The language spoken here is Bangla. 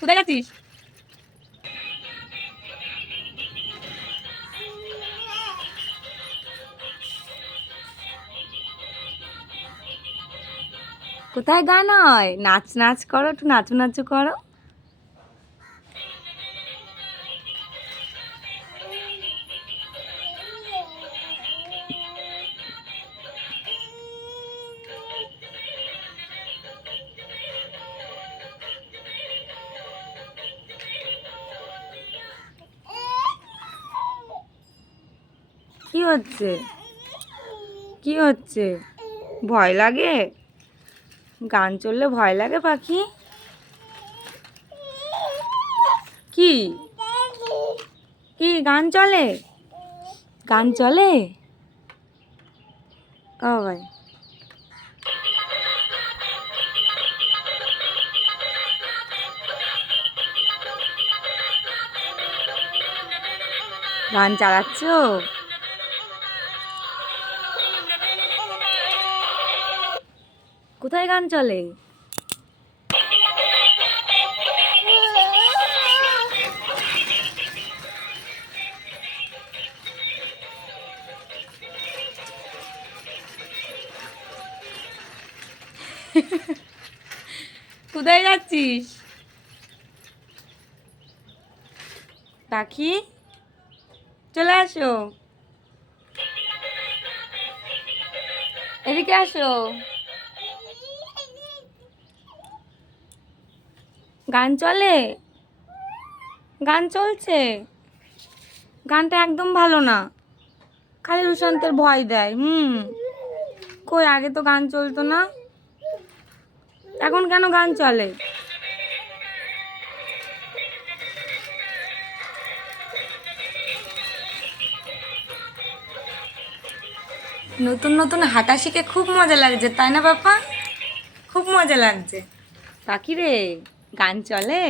কোথায় যাচ্ছিস? কোথায় গান হয়? নাচ নাচ করো একটু নাচু নাচু করো। কি হচ্ছে? কি হচ্ছে? ভয় লাগে? গান চললে ভয় লাগে পাখি? কি? কি, গান চলে? গান চলে? ও ভাই। গান চালাচ্ছ? কোথায় গান চলে? কোথায় যাচ্ছিস? পাখি? চলে আসো। এদিকে আসো। গান চলে? গান চলছে। গানটা একদম ভালো না। খালি রুশান্তের ভয় দেয়, হুম। কই, আগে তো গান চলতো না। এখন কেন গান চলে? নতুন নতুন হাঁটা শিখে খুব মজা লাগছে, তাই না বাপা? খুব মজা লাগছে। পাখি রে। গান চলে?